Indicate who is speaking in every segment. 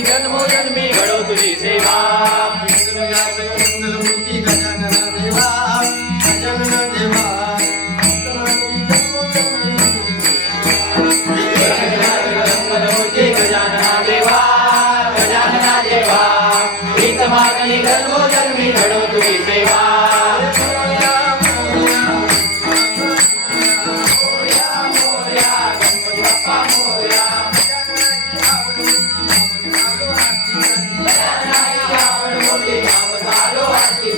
Speaker 1: जन्मो जन्मी घडो तुझी सेवा विष्णू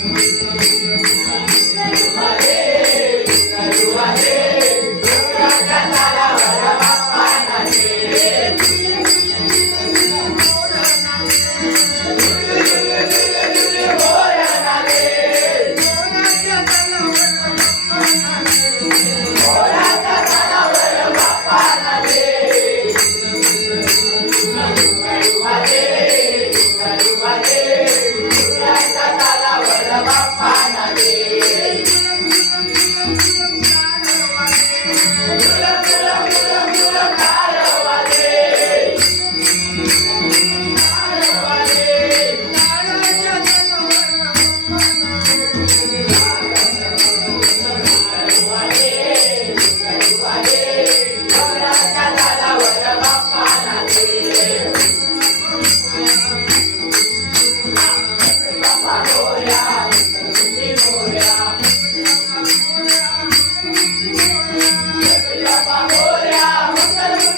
Speaker 2: Thank you. రామో రామ